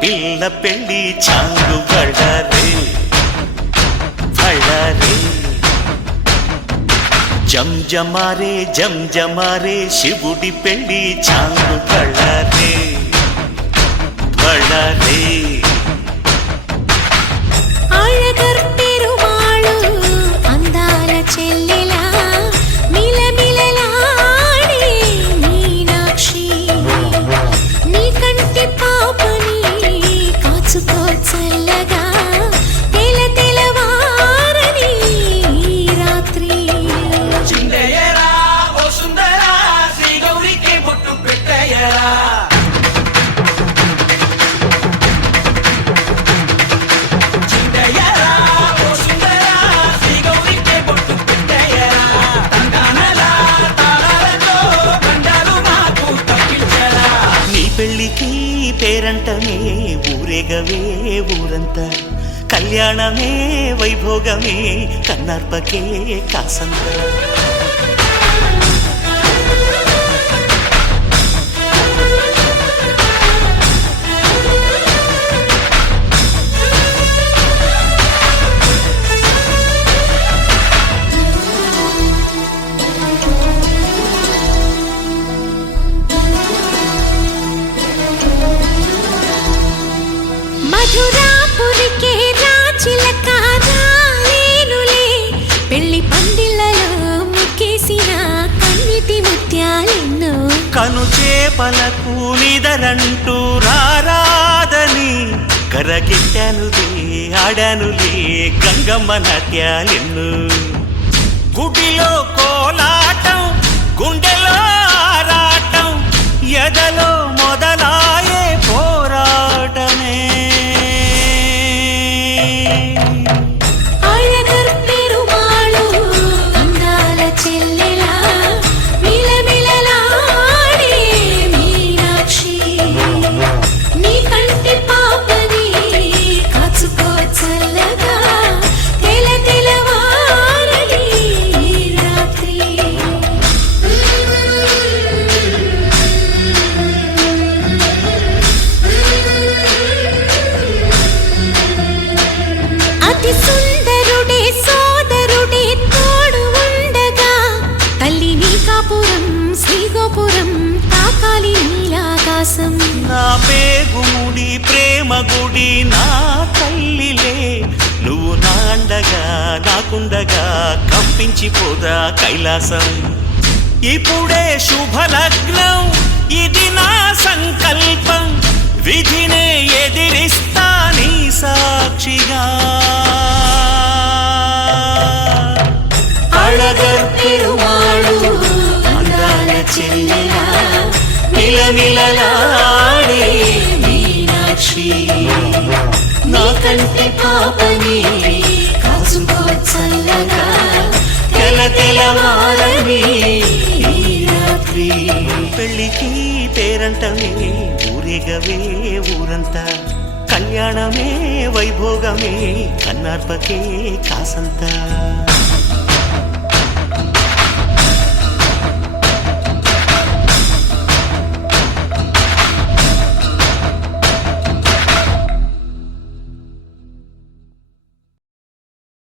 పిల్ల పెళ్ళి చాంగు బళ్ళారే బళ్ళారే జంజమారే జంజమారే శివుడి పెళ్ళి చాంగు బళ్ళారే బళ్ళారే పెళ్ళికి పేరంటమే ఊరేగవే ఊరంతా కళ్యాణమే వైభోగమే కన్నార్పకే కాసంత మధురాపురికే రాచిలక రాలేనులే పెళ్లి పందిళ్ళలో ముక్కేసిన కన్నిటి ముత్యాలెన్నో కను చేపలకు నిదరంటూ రారాదని కరగిట్టానులే ఆడానులే గంగమ్మ నాట్యాలెన్ను గుడిలో కోలాటం గుండెలో ఆరాటం ఎదలో మొదలాయే పోరాటమే నా పేగుముడి ప్రేమ గుడి నా తల్లిలే నువ్వు నా అండగా నాకుండగా కంపించిపోదా కైలాసం ఇప్పుడే శుభలగ్నం ఇది నా సంకల్పం విధినే ఎదిరిస్తా నీ సాక్షిగా అళగర్ పెరుమాళు అందాల చెల్లెలా మిలమిలలాడే మీనాక్షి నీ కంటి పాపని కాచుకో చల్లగా తెలతెలవారని రాత్రి పెళ్ళికి పేరంటమే ఊరేగవే ఊరంతా కళ్యాణమే వైభోగమే కన్నార్పకే కాసంతా